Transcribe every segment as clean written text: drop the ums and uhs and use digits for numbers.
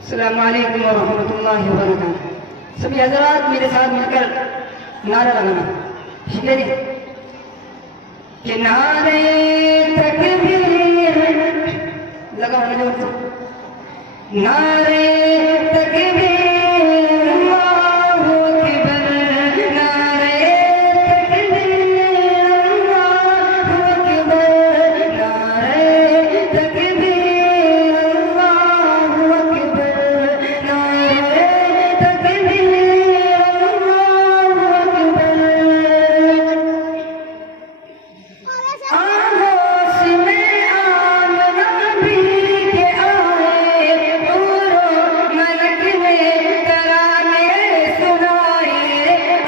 अस्सलाम वालेकुम व रहमतुल्लाहि व बरकातहू। सभी हजरात मेरे साथ मिलकर नारा लगाना, ठीक है जी? कि नारे तकबीर लगाओ ना जोर से, नारे तकबीर अल्लाहु अकबर, नारे तकबीर अल्लाहु अकबर, नारे तकबीर अल्लाहु अकबर, नारे तकबीर अल्लाहु अकबर। आगोश में आमना भी के आए, हूरों मलक ने तराने सुनाए।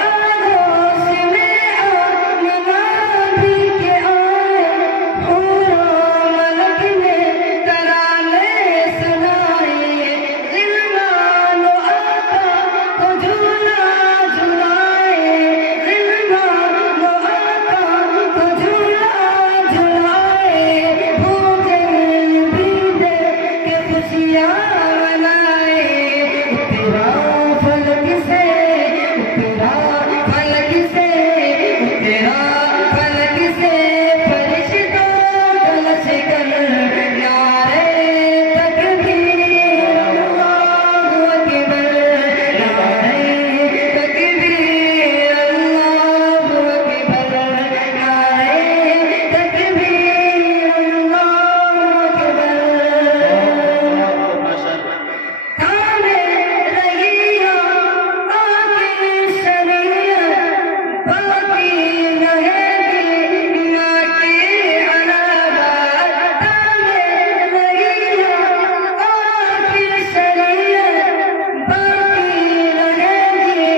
आगोश में आमना भी के आए, हूरों मलक ने तराने सुनाए। गिलमानो आका को झूला झुलाए, गिलमानो आका को झूला झुलाए। भोजन भी दे के खुशियाँ मनाए। उतरा फलक से, उतरा फलक से, उतरा फलक से फरिश्तों का लश्कर। नारे तकबीर अल्लाहु अकबर, नारे तकबीर अल्लाहु अकबर, नारे तकबीर अल्लाहु अकबर। थामे रहिया आके शरीयत, बाकी रहेगी ना के अलावा। थामे रहिया आके शरीयत, बाकी रहेगी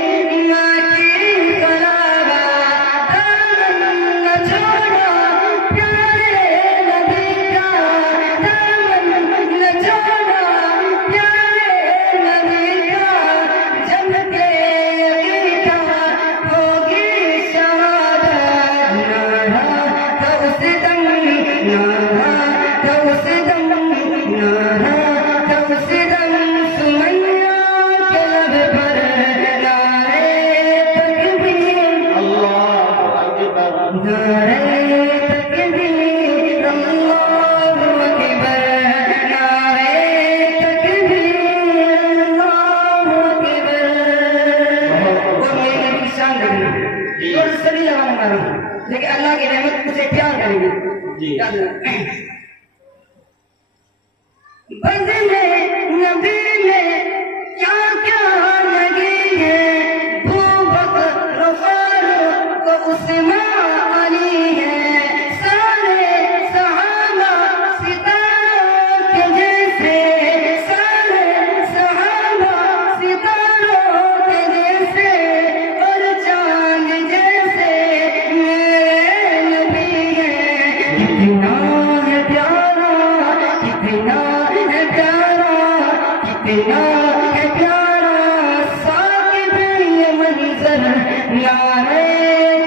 ना के अलावा। दामन न छोड़ा प्यारे नबी का, दामन न छोड़ा प्यारे नबी का। जब के अकीदा होगी शहादत, नारा था उस दम, नारा था उस दम, नारा था उस दम सुमैया के लब पर। नारे तकबीर अल्लाहु अकबर, नारे तकबीर अल्लाहु अकबर, नारे तकबीर अल्लाहु अकबर। और मेरी नबी की शान देखना और सभी लगाना मारो, लेकिन अल्लाह की रहमत से प्यार करेंगे। जी। याद रखना। बदले नबी में क्या क्या लगी है, बूबकर फारूक को उस्मान अली है। सारे सहाबा सितारों के जैसे, सारे सहाबा सितारों के जैसे, और चांद जैसे मेरे नबी है। कितना है प्यारा, कितना है प्यारा, कितना है प्यारा साकिब ये मंजर। नारे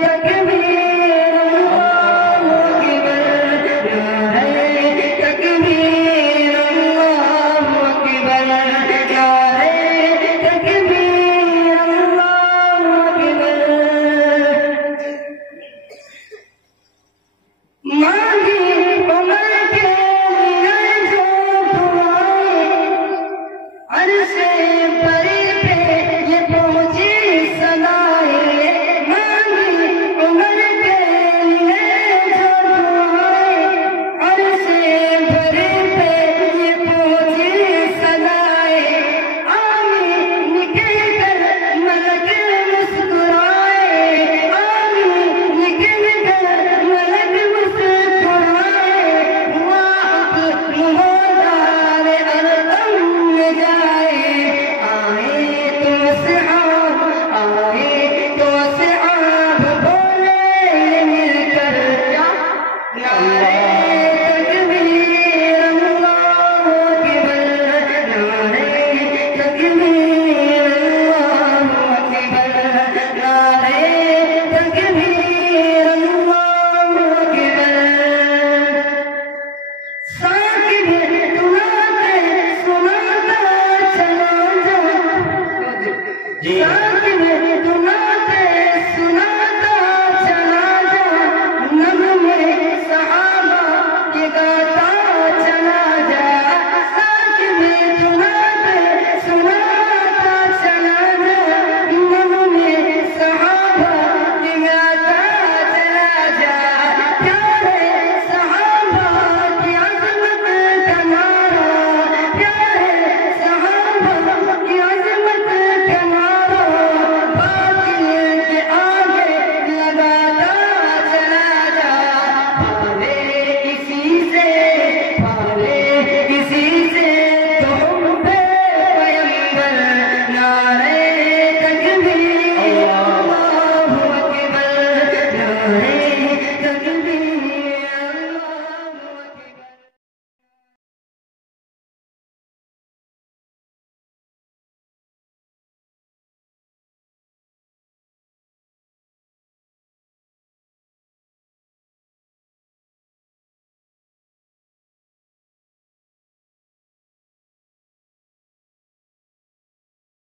तकबीर अल्लाहु अकबर, नारे तकबीर अल्लाहु अकबर, नारे तकबीर अल्लाहु अकबर। मांगी उम्र के लिए जो दुआएं, अर्शे परे पे ये पहुंची सदाएं। मांगी उम्र के लिए जो दुआएं, अर्शे परे पे ये पहुंची सदाएं। आमीन निकल कर मलक मुस्कुराए, आमीन निकल कर मलक मुस्कुराए। हुआ हुक्म मोदार अरकम में जाए, जी